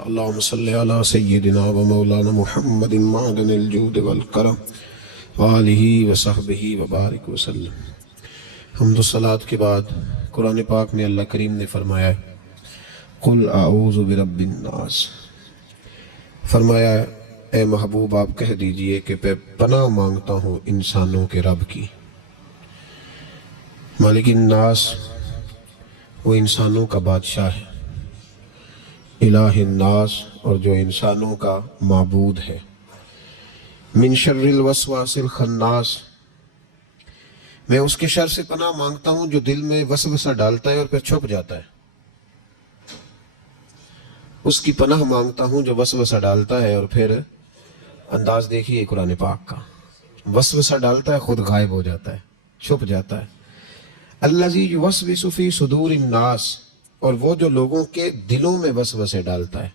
اللهم صل على سيدنا ومولانا محمد معدن الجود والکرم وآلہ وصحبہ وبارک وسلم۔ حمد و صلات کے بعد قرآن پاک میں اللہ کریم نے فرمایا قل اعوذ برب الناس، فرمایا اے محبوب آپ کہہ دیجئے کہ میں پناہ مانگتا ہوں انسانوں کے رب کی۔ مالک الناس وہ انسانوں کا بادشاہ ہے، الہ الناس اور جو انسانوں کا معبود ہے، من شر الوسواس الخناس، میں اس کے شر سے پناہ مانگتا ہوں جو دل میں وسوسہ ڈالتا ہے اور پھر چھپ جاتا ہے۔ اس کی پناہ مانگتا ہوں جو وسوسہ ڈالتا ہے اور پھر انداز دیکھیے قرآن پاک کا، وسوسہ ڈالتا ہے خود غائب ہو جاتا ہے، چھپ جاتا ہے۔ الذی یوسوس فی صدور الناس، اور وہ جو لوگوں کے دلوں میں وسوسے ڈالتا ہے۔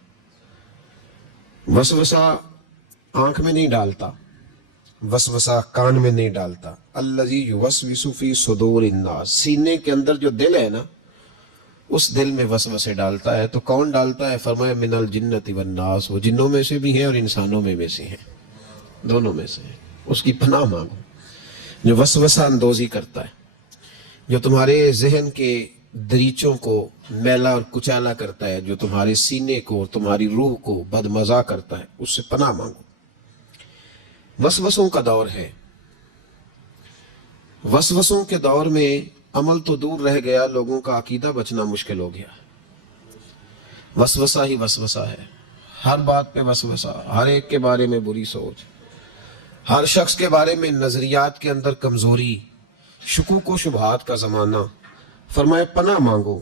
وسوسہ آنکھ میں نہیں ڈالتا، وسوسہ کان میں نہیں ڈالتا۔ الذی یوسوس فی صدور الناس، سینے کے اندر جو دل ہے نا، اس دل میں وسوسے ڈالتا ہے۔ تو کون ڈالتا ہے؟ فرمایا من الجنۃ والناس، وہ جنوں میں سے بھی ہیں اور انسانوں میں سے ہیں، دونوں میں سے ہیں۔ اس کی پناہ مانگو جو وسوسہ اندوزی کرتا ہے، جو تمہارے ذہن کے دریچوں کو میلا اور کچالا کرتا ہے، جو تمہارے سینے کو اور تمہاری روح کو بدمزہ کرتا ہے، اس سے پناہ مانگو۔ وسوسوں کا دور ہے، وسوسوں کے دور میں عمل تو دور رہ گیا، لوگوں کا عقیدہ بچنا مشکل ہو گیا۔ وسوسہ ہی وسوسہ ہے، ہر بات پہ وسوسہ، ہر ایک کے بارے میں بری سوچ، ہر شخص کے بارے میں نظریات کے اندر کمزوری، شکوک و شبہات کا زمانہ۔ فرمائے پناہ مانگو،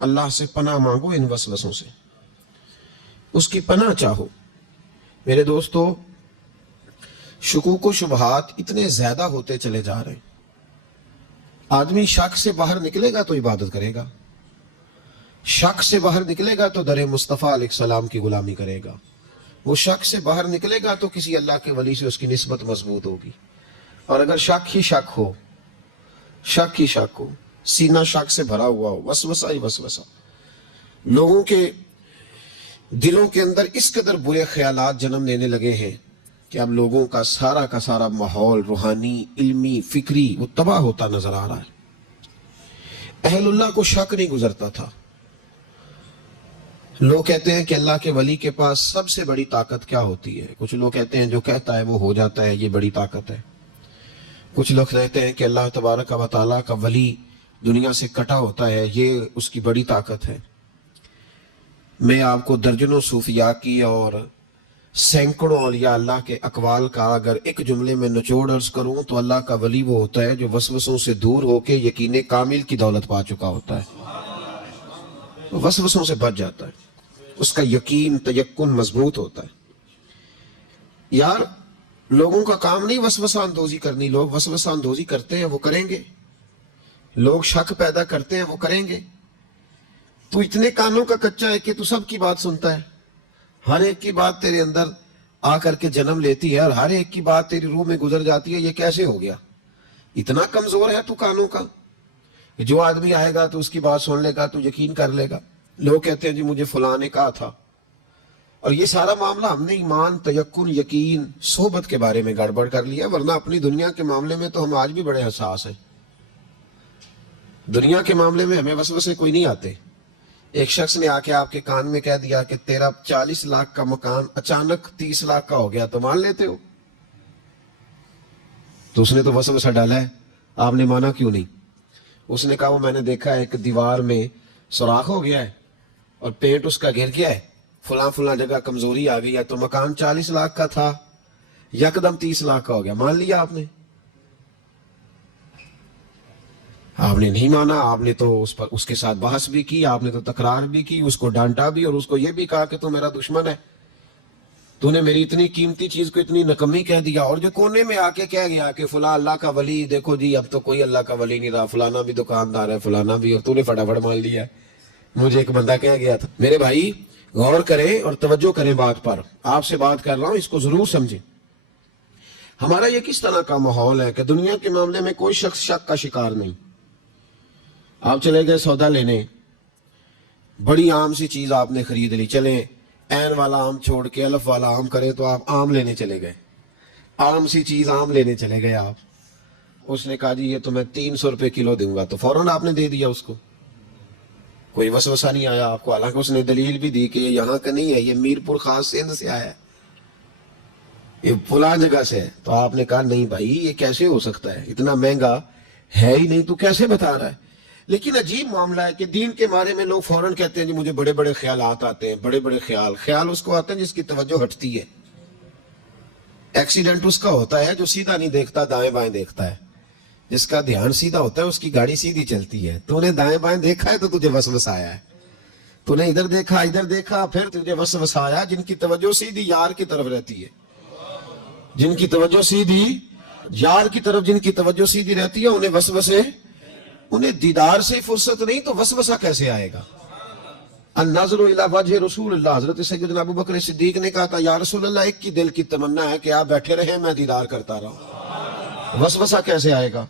اللہ سے پناہ مانگو ان وسوسوں سے، اس کی پناہ چاہو۔ میرے دوستو، شکوک و شبہات اتنے زیادہ ہوتے چلے جا رہے ہیں۔ آدمی شک سے باہر نکلے گا تو عبادت کرے گا، شک سے باہر نکلے گا تو در مصطفیٰ علیہ السلام کی غلامی کرے گا، وہ شک سے باہر نکلے گا تو کسی اللہ کے ولی سے اس کی نسبت مضبوط ہوگی۔ اور اگر شک ہی شک ہو، شک ہی شک ہو، سینہ شک سے بھرا ہوا ہو، وسوسہ ہی وسوسہ، لوگوں کے دلوں کے اندر اس قدر برے خیالات جنم لینے لگے ہیں کہ اب لوگوں کا سارا ماحول روحانی، علمی، فکری وہ تباہ ہوتا نظر آ رہا ہے۔ اہل اللہ کو شک نہیں گزرتا تھا۔ لوگ کہتے ہیں کہ اللہ کے ولی کے پاس سب سے بڑی طاقت کیا ہوتی ہے؟ کچھ لوگ کہتے ہیں جو کہتا ہے وہ ہو جاتا ہے، یہ بڑی طاقت ہے۔ کچھ لوگ کہتے ہیں کہ اللہ تبارک و تعالیٰ کا ولی دنیا سے کٹا ہوتا ہے، یہ اس کی بڑی طاقت ہے۔ میں آپ کو درجنوں صوفیاء کی اور سینکڑوں اولیاء اللہ کے اقوال کا اگر ایک جملے میں نچوڑ عرض کروں تو اللہ کا ولی وہ ہوتا ہے جو وسوسوں سے دور ہو کے یقین کامل کی دولت پا چکا ہوتا ہے، وسوسوں سے بچ جاتا ہے، اس کا یقین تیقن مضبوط ہوتا ہے۔ یار لوگوں کا کام نہیں وسوسہ اندوزی کرنی، لوگ وسوسہ اندوزی کرتے ہیں وہ کریں گے، لوگ شک پیدا کرتے ہیں وہ کریں گے۔ تو اتنے کانوں کا کچا ہے کہ تو سب کی بات سنتا ہے، ہر ایک کی بات تیرے اندر آ کر کے جنم لیتی ہے اور ہر ایک کی بات تیری روح میں گزر جاتی ہے۔ یہ کیسے ہو گیا؟ اتنا کمزور ہے تو کانوں کا، جو آدمی آئے گا تو اس کی بات سن لے گا تو یقین کر لے گا۔ لوگ کہتے ہیں جی مجھے فلاں نے کہا تھا، اور یہ سارا معاملہ ہم نے ایمان، تیقن، یقین، صحبت کے بارے میں گڑبڑ کر لیا، ورنہ اپنی دنیا کے معاملے میں تو ہم آج بھی بڑے حساس ہیں۔ دنیا کے معاملے میں ہمیں وسوسے کوئی نہیں آتے۔ ایک شخص نے آ کے آپ کے کان میں کہہ دیا کہ تیرا 40 لاکھ کا مکان اچانک 30 لاکھ کا ہو گیا، تو مان لیتے ہو؟ تو اس نے تو وسوسہ ڈالا ہے، آپ نے مانا کیوں نہیں؟ اس نے کہا وہ میں نے دیکھا ہے ایک دیوار میں سوراخ ہو گیا ہے اور پینٹ اس کا گر گیا ہے، فلاں جگہ کمزوری آ گئی ہے، تو مکان 40 لاکھ کا تھا یکدم 30 لاکھ کا ہو گیا، مان لیا آپ نے؟ آپ نے نہیں مانا، آپ نے تو اس کے ساتھ بحث بھی کی، آپ نے تو تکرار بھی کی، اس کو ڈانٹا بھی اور اس کو یہ بھی کہا کہ تو میرا دشمن ہے، تو نے میری اتنی قیمتی چیز کو اتنی نکمی کہہ دیا۔ اور جو کونے میں آ کے کہہ گیا کہ فلاں اللہ کا ولی، دیکھو جی اب تو کوئی اللہ کا ولی نہیں رہا، فلانا بھی دکاندار ہے، فلانا بھی، اور تو نے فٹافٹ مان لیا۔ مجھے ایک بندہ کہہ گیا تھا، میرے بھائی غور کریں اور توجہ کریں بات پر، آپ سے بات کر رہا ہوں، اس کو ضرور سمجھیں۔ ہمارا یہ کس طرح کا ماحول ہے کہ دنیا کے معاملے میں کوئی شخص شک کا شکار نہیں۔ آپ چلے گئے سودا لینے، بڑی عام سی چیز آپ نے خرید لی، چلیں عین والا آم چھوڑ کے الف والا آم کرے تو آپ آم لینے چلے گئے، عام سی چیز آم لینے چلے گئے آپ. اس نے کہا جی یہ تو میں 300 روپے کلو دوں گا، تو فوراً آپ نے دے دیا اس کو، کوئی وسوسہ نہیں آیا آپ کو. حالانکہ اس نے دلیل بھی دی کہ یہ یہاں کا نہیں ہے، یہ میر پور خاص سندھ سے آیا ہے، یہ فلاں جگہ سے ہے. تو آپ نے کہا نہیں بھائی یہ کیسے ہو سکتا ہے، اتنا مہنگا ہے ہی نہیں، تو کیسے بتا رہا ہے. لیکن عجیب معاملہ ہے کہ دین کے بارے میں لوگ فوراً کہتے ہیں جی مجھے بڑے بڑے خیالات آتے ہیں، بڑے بڑے خیال اس کو آتے ہیں جس کی توجہ ہٹتی ہے. ایکسیڈنٹ اس کا ہوتا ہے جو سیدھا نہیں دیکھتا، دائیں بائیں دیکھتا ہے. جس کا دھیان سیدھا ہوتا ہے اس کی گاڑی سیدھی چلتی ہے. تو نے دائیں بائیں دیکھا ہے تو تجھے وسوسہ آیا ہے، تو نے ادھر دیکھا پھر تجھے وسوسہ آیا. جن کی توجہ سیدھی یار کی طرف رہتی ہے، جن کی توجہ سیدھی یار کی طرف، جن کی توجہ سیدھی رہتی ہے، انہیں وسوسے، انہیں دیدار سے فرصت نہیں تو وسوسہ کیسے آئے گا. النظر الی وجہ رسول اللہ، حضرت سیدنا ابو بکر صدیق نے کہا تھا یا رسول اللہ ایک کی دل کی تمنا ہے کہ آپ بیٹھے رہیں میں دیدار کرتا رہا. وسوسہ کیسے آئے گا؟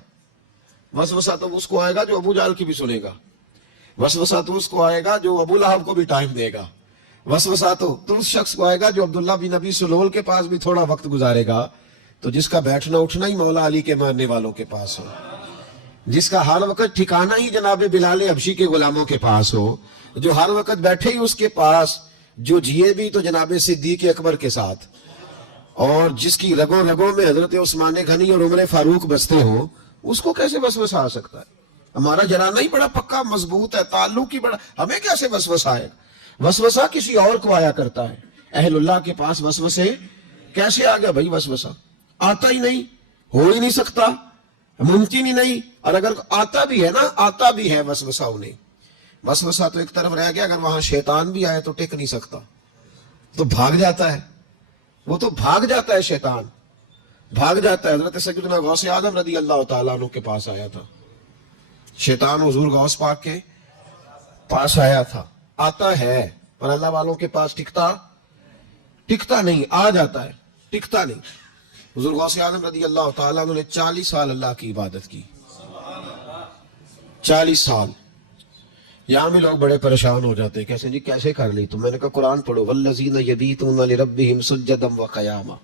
وسوسہ تو اس کو آئے گا جو ابو جہل کی بھی سنے گا، وسوسہ تو اس کو آئے گا جو ابو لہب کو بھی ٹائم دے گا، وسوسہ تو اس شخص کو آئے گا جو عبداللہ بن ابی سلول کے پاس بھی تھوڑا وقت گزارے گا، تو جس کا بیٹھنا اٹھنا ہی مولا علی کے ماننے والوں کے پاس ہو، جس کا ہر وقت ٹھکانہ ہی جناب بلال حبشی کے غلاموں کے پاس ہو، جو ہر وقت بیٹھے ہی اس کے پاس، جو جیے بھی تو جناب صدیق اکبر کے ساتھ، اور جس کی رگوں رگوں میں حضرت عثمان غنی اور عمر فاروق بستے ہوں، اس کو کیسے وسوسہ آ سکتا ہے؟ ہمارا جرانہ ہی بڑا پکا مضبوط ہے، تعلق ہی بڑا، ہمیں کیسے وسوسہ آئے گا؟ وسوسہ کسی اور کو آیا کرتا ہے. اہل اللہ کے پاس وسوسے کیسے آ گیا بھائی؟ وسوسہ آتا ہی نہیں، ہو ہی نہیں سکتا، ممکن ہی نہیں. اور اگر آتا بھی ہے نا، آتا بھی ہے وسوسہ انہیں، وسوسہ تو ایک طرف رہ گیا، اگر وہاں شیطان بھی آئے تو ٹک نہیں سکتا، تو بھاگ جاتا ہے، وہ تو بھاگ جاتا ہے، شیطان بھاگ جاتا ہے. حضرت سیدنا غوث اعظم رضی اللہ تعالیٰ عنہ کے پاس آیا تھا شیطان، حضور غوث پاک کے پاس آیا تھا. آتا ہے پر اللہ والوں کے پاس ٹکتا نہیں، آ جاتا ہے ٹکتا نہیں. حضور غوث اعظم رضی اللہ تعالیٰ عنہ نے 40 سال اللہ کی عبادت کی، 40 سال. یہاں بھی لوگ بڑے پریشان ہو جاتے ہیں، کیسے جی کیسے کر لی؟ تو میں نے کہا قرآن پڑھو، والذین یبیتون لربہم سجدا وقیاما،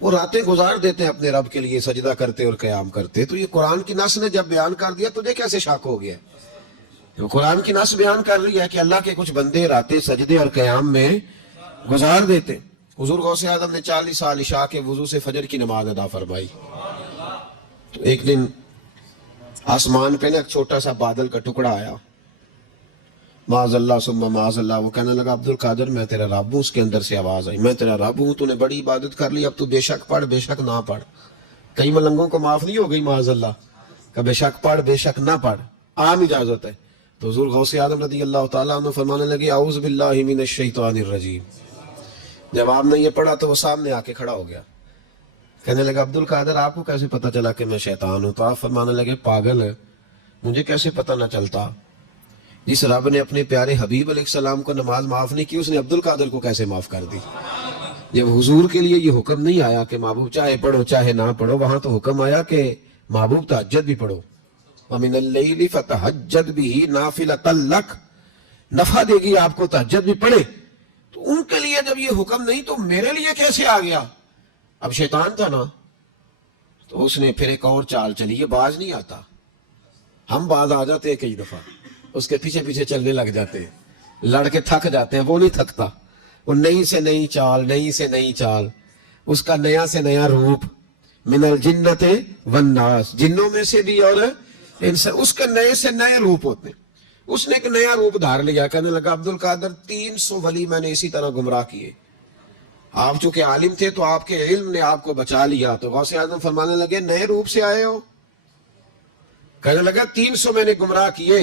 وہ راتیں گزار دیتے ہیں اپنے رب کے لیے سجدہ کرتے اور قیام کرتے. تو یہ قرآن کی نص نے جب بیان کر دیا تجھے کیسے شک ہو گیا؟ جو قرآن کی نص بیان کر رہی ہے کہ اللہ کے کچھ بندے راتیں سجدے اور قیام میں گزار دیتے. حضور غوث اعظم نے 40 سال عشاء کے وضو سے فجر کی نماز ادا فرمائی. تو ایک دن آسمان پہ نا ایک چھوٹا سا بادل کا ٹکڑا آیا، معاذ اللہ ثم معاذ اللہ. وہ کہنے لگا عبد القادر میں تیرا رب ہوں. اس کے اندر سے آواز آئی میں تیرا رب ہوں، تو نے بڑی عبادت کر لی، اب تو بے شک پڑھ بے شک نہ پڑھ. کئی ملنگوں کو معاف نہیں ہو گئی معاذ اللہ کہ بے شک پڑھ بے شک نہ پڑھ، عام اجازت ہے. تو حضور غوث اعظم رضی اللہ تعالیٰ عنہ فرمانے لگے اعوذ باللہ من الشیطان الرجیم. جب آپ نے یہ پڑھا تو وہ سامنے آ کے کھڑا ہو گیا، کہنے لگا عبد القادر آپ کو کیسے پتا چلا کہ میں شیطان ہوں؟ تو آپ فرمانے لگے پاگل ہے، مجھے کیسے پتہ نہ چلتا؟ جس رب نے اپنے پیارے حبیب علیہ السلام کو نماز معاف نہیں کی، اس نے عبد القادر کو کیسے معاف کر دی؟ جب حضور کے لیے یہ حکم نہیں آیا کہ محبوب چاہے پڑھو چاہے نہ پڑھو، وہاں تو حکم آیا کہ محبوب تہجد بھی پڑھو، وَمِنَ اللَّيْلِ فَتَهَجَّدْ بِهِ نَافِلَةً لَكَ، نفع دے گی آپ کو، تہجد بھی پڑھے. تو ان کے لیے جب یہ حکم نہیں تو میرے لیے کیسے آ گیا؟ اب شیطان تھا نا، تو اس نے پھر ایک اور چال چلی. یہ باز نہیں آتا، ہم باز آ جاتے ہیں کئی دفعہ، اس کے پیچھے پیچھے چلنے لگ جاتے ہیں، لڑ کے تھک جاتے ہیں. وہ نہیں تھکتا، وہ نئی سے نئی چال، نئی سے نئی چال، اس کا نیا سے نیا روپ. من الجنت والناس، جنوں میں سے بھی اور انسان، اس کے نئے سے نئے روپ ہوتے ہیں. اس نے ایک نیا روپ دھار لیا، کہنے لگا عبد القادر 300 ولی میں نے اسی طرح گمراہ کیے، آپ چونکہ عالم تھے تو آپ کے علم نے آپ کو بچا لیا. تو غوث اعظم فرمانے لگے نئے روپ سے آئے ہو؟ کہنے لگا 300 میں نے گمراہ کیے،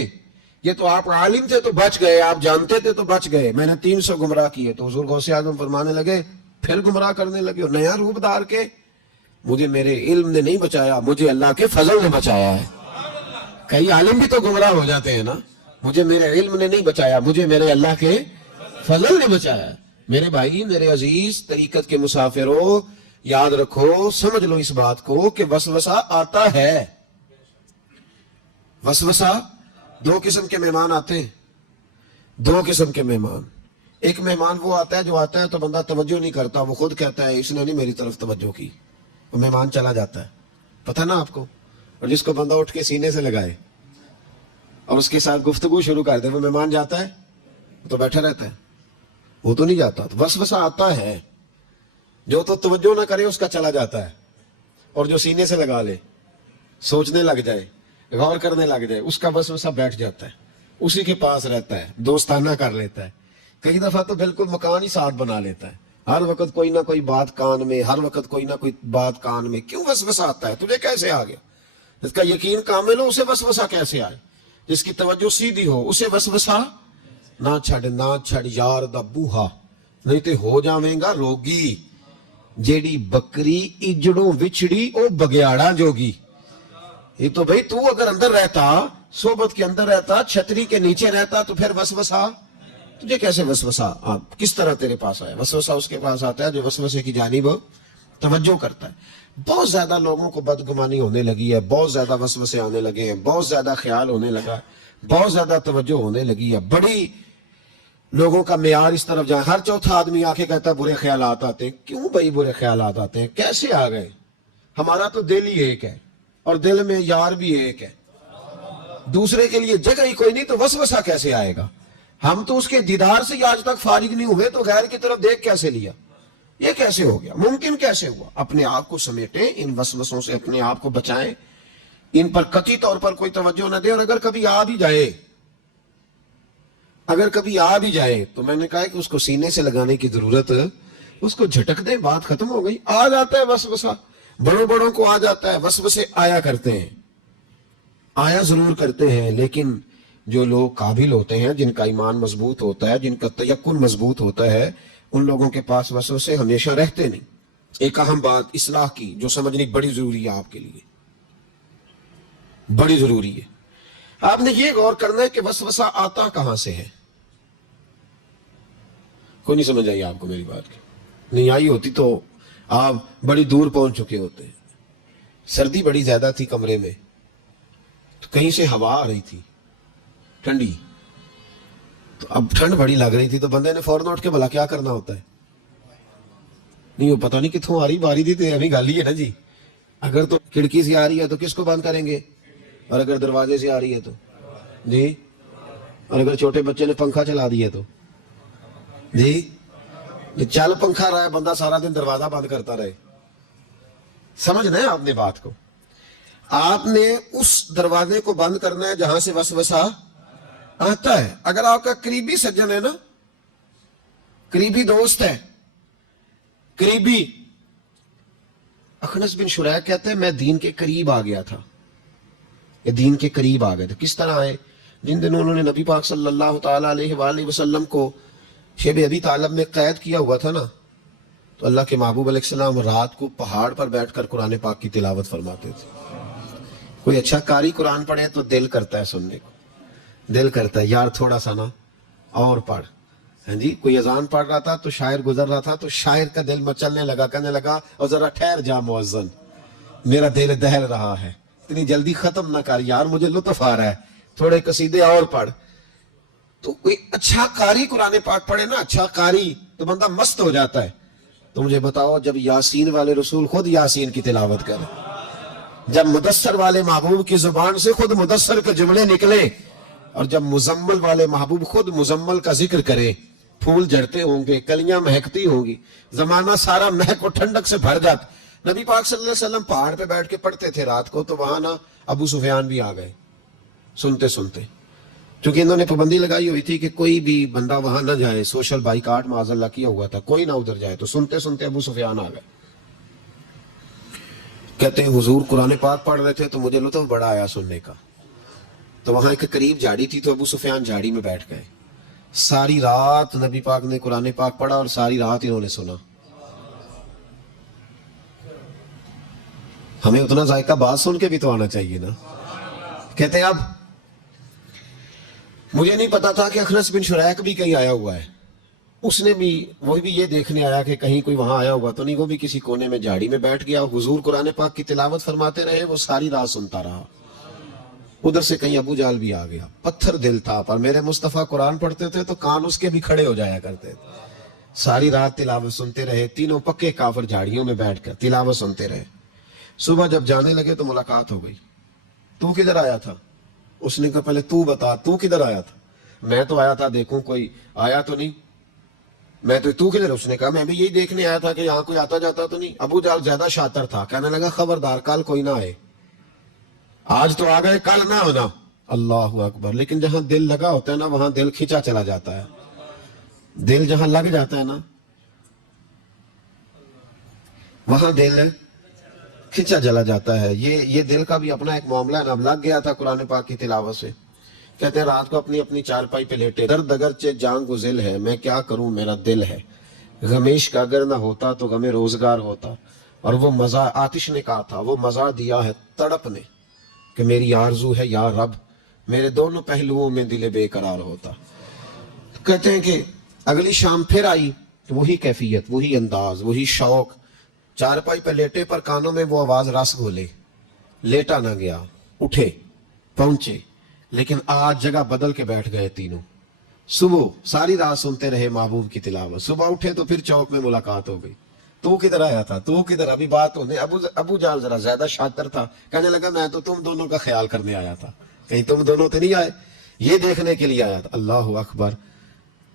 یہ تو آپ عالم تھے تو بچ گئے، آپ جانتے تھے تو بچ گئے، میں نے 300 گمراہ کیے. تو حضور غوث اعظم فرمانے لگے پھر گمراہ کرنے لگے نیا روپ دھار کے؟ مجھے میرے علم نے نہیں بچایا، مجھے اللہ کے فضل نے بچایا ہے. کئی عالم بھی تو گمراہ ہو جاتے ہیں نا، مجھے میرے علم نے نہیں بچایا، مجھے میرے اللہ کے فضل نے بچایا. میرے بھائی، میرے عزیز طریقت کے مسافروں، یاد رکھو، سمجھ لو اس بات کو کہ وسوسہ آتا ہے. وسوسہ، دو قسم کے مہمان آتے ہیں، دو قسم کے مہمان. ایک مہمان وہ آتا ہے جو آتا ہے تو بندہ توجہ نہیں کرتا، وہ خود کہتا ہے اس نے نہیں میری طرف توجہ کی، وہ مہمان چلا جاتا ہے، پتہ نا آپ کو. اور جس کو بندہ اٹھ کے سینے سے لگائے اور اس کے ساتھ گفتگو شروع کر دے، وہ مہمان جاتا ہے تو بیٹھا رہتا ہے، وہ تو نہیں جاتا. تو وسوسہ آتا ہے، جو تو توجہ نہ کرے اس کا چلا جاتا ہے، اور جو سینے سے لگا لے، سوچنے لگ جائے، غور کرنے لگ جائے، اس کا وسوسہ بیٹھ جاتا ہے، اسی کے پاس رہتا ہے، دوستانہ کر لیتا ہے. کئی دفعہ تو بالکل مکان ہی ساتھ بنا لیتا ہے، ہر وقت کوئی نہ کوئی بات کان میں، ہر وقت کوئی نہ کوئی بات کان میں. کیوں وسوسہ آتا ہے؟ تجھے کیسے آ گیا؟ جس کا یقین کامل ہو اسے وسوسہ کیسے آئے؟ جس کی توجہ سیدھی ہو اسے وسوسہ نہ چھڑ یار دا بوہا، نہیں تے ہو جاویں گا روگی. جیڑی بکری اجڑوں وچڑی او بگیاڑا جوگی. یہ تو بھئی تو اگر اندر رہتا، صحبت کے اندر رہتا، چھتری کے نیچے رہتا، تو پھر وسوسہ تجھے کیسے وسوسہ کس طرح تیرے پاس آیا؟ وسوسہ اس کے پاس آتا ہے جو وسوسے کی جانب توجہ کرتا ہے. بہت زیادہ لوگوں کو بدگمانی ہونے لگی ہے، بہت زیادہ وسوسے آنے لگے ہیں، بہت زیادہ خیال ہونے لگا، بہت زیادہ توجہ ہونے لگی ہے. بڑی لوگوں کا معیار اس طرف جائے، ہر چوتھا آدمی آ کے کہتا ہے برے خیالات آتے ہیں. کیوں بھائی برے خیالات آتے ہیں؟ کیسے آ گئے؟ ہمارا تو دل ہی ایک ہے، اور دل میں یار بھی ایک ہے، دوسرے کے لیے جگہ ہی کوئی نہیں، تو وسوسہ کیسے آئے گا؟ ہم تو اس کے دیدار سے آج تک فارغ نہیں ہوئے، تو غیر کی طرف دیکھ کیسے لیا؟ یہ کیسے ہو گیا؟ ممکن کیسے ہوا؟ اپنے آپ کو سمیٹیں، ان وسوسوں سے اپنے آپ کو بچائیں، ان پر قطعی طور پر کوئی توجہ نہ دیں. اور اگر کبھی آ بھی جائے تو میں نے کہا کہ اس کو سینے سے لگانے کی ضرورت، اس کو جھٹک دیں، بات ختم ہو گئی. آ جاتا ہے وسوسہ، بڑوں کو آ جاتا ہے، وسوسے آیا کرتے ہیں، آیا ضرور کرتے ہیں. لیکن جو لوگ قابل ہوتے ہیں، جن کا ایمان مضبوط ہوتا ہے، جن کا تیقن مضبوط ہوتا ہے، ان لوگوں کے پاس وسوسے ہمیشہ رہتے نہیں. ایک اہم بات اصلاح کی جو سمجھنی بڑی ضروری ہے، آپ کے لیے بڑی ضروری ہے. آپ نے یہ غور کرنا ہے کہ وسوسہ آتا کہاں سے ہے. کوئی نہیں سمجھ آئی آپ کو میری بات کی؟ نہیں آئی ہوتی تو آپ بڑی دور پہنچ چکے ہوتے. سردی بڑی زیادہ تھی کمرے میں، تو کہیں سے ہوا آ رہی تھی ٹھنڈی، تو اب ٹھنڈ بڑی لگ رہی تھی، تو بندے نے فوراً اٹھ کے بھلا کیا کرنا ہوتا ہے؟ نہیں وہ پتہ نہیں کتوں آ رہی، باری دی تو ابھی گل ہی ہے نا جی. اگر تو کھڑکی سے آ رہی ہے تو کس کو بند کریں گے؟ اور اگر دروازے سے آ رہی ہے تو جی، اور اگر چھوٹے بچے نے پنکھا چلا دیا تو جی، چل پنکھا رہا ہے، بندہ سارا دن دروازہ بند کرتا رہے. سمجھنا ہے آپ نے بات کو. آپ نے اس دروازے کو بند کرنا ہے جہاں سے وسوسہ آتا ہے. اگر آپ کا قریبی سجن ہے نا، قریبی دوست ہے، قریبی، اخنس بن شریح کہتے ہیں میں دین کے قریب آ گیا تھا. یہ دین کے قریب آ گئے تھے. کس طرح آئے؟ جن دنوں انہوں نے نبی پاک صلی اللہ تعالیٰ علیہ وآلہ وسلم کو شیب ابی طالب میں قید کیا ہوا تھا نا، تو اللہ کے محبوب علیہ السلام رات کو پہاڑ پر بیٹھ کر قرآن پاک کی تلاوت فرماتے تھے. کوئی اچھا قاری قرآن پڑھے تو دل کرتا ہے سننے کو، دل کرتا ہے یار تھوڑا سا نا اور پڑھ. ہاں جی، کوئی اذان پڑھ رہا تھا تو شاعر گزر رہا تھا، تو شاعر کا دل مچلنے لگا، کہنے لگا اور ذرا ٹھہر جا مؤذن، میرا دل دہل رہا ہے، اتنی جلدی ختم نہ کر یار، مجھے لطف آ رہا ہے، تھوڑے قصیدے اور پڑھ. تو کوئی اچھا قاری قرآن پاک پڑھے نا، اچھا قاری، تو بندہ مست ہو جاتا ہے. تو مجھے بتاؤ جب یاسین والے رسول خود یاسین کی تلاوت کرے، جب مدثر والے محبوب کی زبان سے خود مدثر کے جملے نکلے، اور جب مزمل والے محبوب خود مزمل کا ذکر کرے، پھول جھڑتے ہوں گے، کلیاں مہکتی ہوں گی، زمانہ سارا مہک و ٹھنڈک سے بھر جاتا. نبی پاک صلی اللہ علیہ وسلم پہاڑ پہ بیٹھ کے پڑھتے تھے رات کو، تو وہاں نا ابو سفیان بھی آ گئے سنتے سنتے، کیونکہ انہوں نے پابندی لگائی ہوئی تھی کہ کوئی بھی بندہ وہاں نہ جائے، سوشل بائیکاٹ معاذ اللہ کیا ہوا تھا، کوئی نہ ادھر جائے. تو سنتے سنتے ابو سفیان آ گئے. کہتے ہیں حضور قرآن پاک پڑھ رہے تھے تو مجھے لطف بڑا آیا سننے کا. تو وہاں ایک قریب جھاڑی تھی، تو ابو سفیان جھاڑی میں بیٹھ گئے. ساری رات نبی پاک نے قرآن پاک پڑھا، اور ساری رات انہوں نے سنا. ہمیں اتنا ذائقہ بات سن کے بھی تو آنا چاہیے نا. کہتے ہیں اب مجھے نہیں پتا تھا کہ اخنس بن شریح بھی کہیں آیا ہوا ہے. اس نے بھی، وہ بھی یہ دیکھنے آیا کہ کہیں کوئی وہاں آیا ہوا تو نہیں. وہ بھی کسی کونے میں جھاڑی میں بیٹھ گیا. حضور قرآن پاک کی تلاوت فرماتے رہے، وہ ساری رات سنتا رہا. ادھر سے کہیں ابو جال بھی آ گیا. پتھر دل تھا, پر میرے مصطفیٰ قرآن پڑھتے تھے تو کان اس کے بھی کھڑے ہو جایا کرتے تھے. ساری رات تلاوت سنتے رہے, تینوں پکے کافر جھاڑیوں میں بیٹھ کر تلاوت سنتے رہے. صبح جب جانے لگے تو ملاقات ہو گئی. تو کدھر آیا تھا؟ اس نے کہا پہلے تو بتا, تو کدھر آیا تھا؟ میں تو آیا تھا دیکھوں کوئی آیا تو نہیں. میں تو کدھر؟ اس نے کہا میں بھی یہی دیکھنے آیا تھا کہ یہاں کوئی آتا جاتا تو نہیں. ابو جال زیادہ شاطر تھا, کہنے لگا خبردار کل کوئی نہ آئے, آج تو آ گئے کل نہ ہونا. اللہ اکبر. لیکن جہاں دل لگا ہوتا ہے نا وہاں دل کھینچا چلا جاتا ہے. دل جہاں لگ جاتا ہے نا وہاں دل کھینچا چلا جاتا ہے. یہ دل کا بھی اپنا ایک معاملہ ہے نا. اب لگ گیا تھا قرآن پاک کی تلاوت سے. کہتے ہیں رات کو اپنی چارپائی پہ لیٹے, درد اگرچہ جان گزل ہے, میں کیا کروں میرا دل ہے. غمیش کا اگر نہ ہوتا تو غم روزگار ہوتا. اور وہ مزہ آتش نے کہا تھا, وہ مزہ دیا ہے تڑپ نے, کہ میری آرزو ہے یا رب میرے دونوں پہلوؤں میں دل بے قرار ہوتا. کہتے ہیں کہ اگلی شام پھر آئی تو وہی کیفیت, وہی انداز, وہی شوق. چارپائی پہ لیٹے پر کانوں میں وہ آواز رس گھولے. لیٹا نہ گیا, اٹھے پہنچے, لیکن آج جگہ بدل کے بیٹھ گئے تینوں. صبح ساری رات سنتے رہے محبوب کی تلاوت. صبح اٹھے تو پھر چوک میں ملاقات ہو گئی. تو کدھر آیا تھا, تو کدھر؟ ابھی بات ہونے. ابو جال ذرا زیادہ شاطر تھا, کہنے لگا میں تو تم دونوں کا خیال کرنے آیا تھا, کہیں تم دونوں تو نہیں آئے, یہ دیکھنے کے لیے آیا تھا. اللہ اکبر.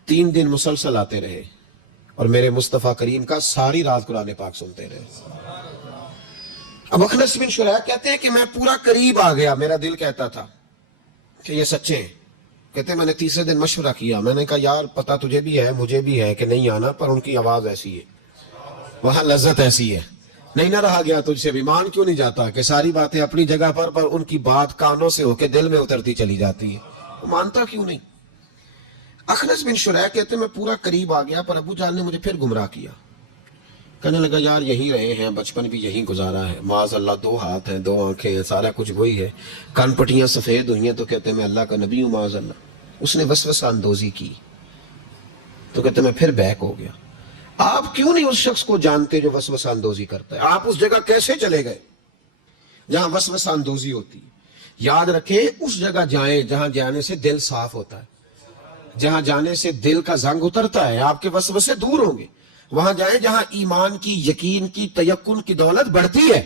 3 دن مسلسل آتے رہے اور میرے مصطفیٰ کریم کا ساری رات قرآن پاک سنتے رہے. اب اخنس بن شریح کہتے ہیں کہ میں پورا قریب آ گیا. میرا دل کہتا تھا کہ یہ سچے ہیں. کہتے ہیں میں نے تیسرے دن مشورہ کیا. میں نے کہا یار پتہ تجھے بھی ہے مجھے بھی ہے کہ نہیں آنا, پر ان کی آواز ایسی ہے, وہاں لذت ایسی ہے, نہیں نہ رہا گیا تجھ سے بھی. مان کیوں نہیں جاتا کہ ساری باتیں اپنی جگہ پر ان کی بات کانوں سے ہو کے دل میں اترتی چلی جاتی ہے, مانتا کیوں نہیں. اخنس بن شریح کہتے ہیں میں پورا قریب آ گیا, پر ابو جال نے مجھے پھر گمراہ کیا. کہنے لگا یار یہی رہے ہیں, بچپن بھی یہی گزارا ہے, معاذ اللہ 2 ہاتھ ہیں 2 آنکھیں ہیں, سارا کچھ وہی ہے, کان پٹیاں سفید ہوئی ہیں تو کہتے ہیں میں اللہ کا نبی ہوں معاذ اللہ. اس نے وسوسہ اندوزی کی تو کہتے ہیں میں پھر بیک ہو گیا. آپ کیوں نہیں اس شخص کو جانتے جو وسوسہ اندوزی کرتا ہے؟ آپ اس جگہ کیسے چلے گئے جہاں وسوسہ اندوزی ہوتی ہے؟ یاد رکھیں اس جگہ جائیں جہاں جانے سے دل صاف ہوتا ہے, جہاں جانے سے دل کا زنگ اترتا ہے, آپ کے وسوسے دور ہوں گے. وہاں جائیں جہاں ایمان کی, یقین کی, تیقن کی دولت بڑھتی ہے.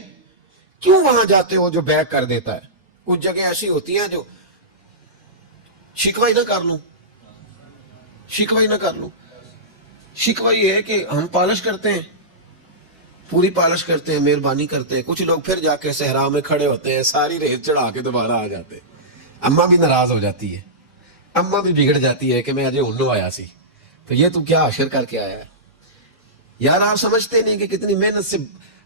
کیوں وہاں جاتے ہو جو بیک کر دیتا ہے؟ کچھ جگہ ایسی ہوتی ہیں جو شکوائی نہ کر لوں, شکوائی نہ کر لوں. شکوہ یہ ہے کہ ہم پالش کرتے ہیں, پوری پالش کرتے ہیں, مہربانی کرتے ہیں. کچھ لوگ پھر جا کے صحرا میں کھڑے ہوتے ہیں, ساری ریت چڑھا کے دوبارہ آ جاتے ہیں. اماں بھی ناراض ہو جاتی ہے, اماں بھی بگڑ جاتی ہے کہ میں اجے انو آیا سی, تو یہ تو کیا حشر کر کے آیا ہے. یار آپ سمجھتے نہیں کہ کتنی محنت سے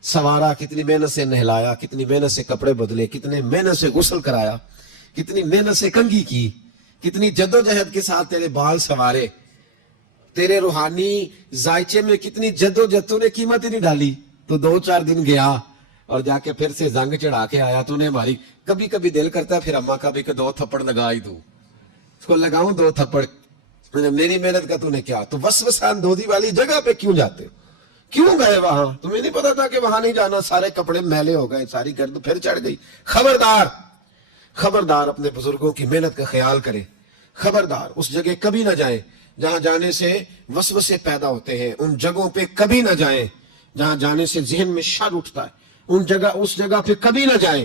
سوارا, کتنی محنت سے نہلایا, کتنی محنت سے کپڑے بدلے, کتنی محنت سے غسل کرایا, کتنی محنت سے کنگھی کی, کتنی جدوجہد کے ساتھ تیرے بال سوارے, تیرے روحانی ذائچے میں کتنی جدوجہد, تو نے قیمت ہی نہیں ڈالی. تو 2-4 دن گیا اور جا کے پھر سے زنگ چڑھا کے آیا. تو نے ہماری کبھی کبھی دل کرتا ہے پھر اماں کا بھی کہ 2 تھپڑ لگا ہی دوں, اس کو لگاؤں 2 تھپڑ, میری محنت کا تو نے کیا. تو وسوسہ اندوزی والی جگہ پہ کیوں جاتے ہو؟ کیوں گئے وہاں؟ تمہیں نہیں پتا تھا کہ وہاں نہیں جانا؟ سارے کپڑے میلے ہو گئے, ساری گرد پھر چڑھ گئی. خبردار, خبردار اپنے بزرگوں کی محنت کا خیال کرے. خبردار اس جگہ کبھی نہ جائیں جہاں جانے سے وسوسے پیدا ہوتے ہیں. ان جگہوں پہ کبھی نہ جائیں جہاں جانے سے ذہن میں شر اٹھتا ہے. اس جگہ پہ کبھی نہ جائیں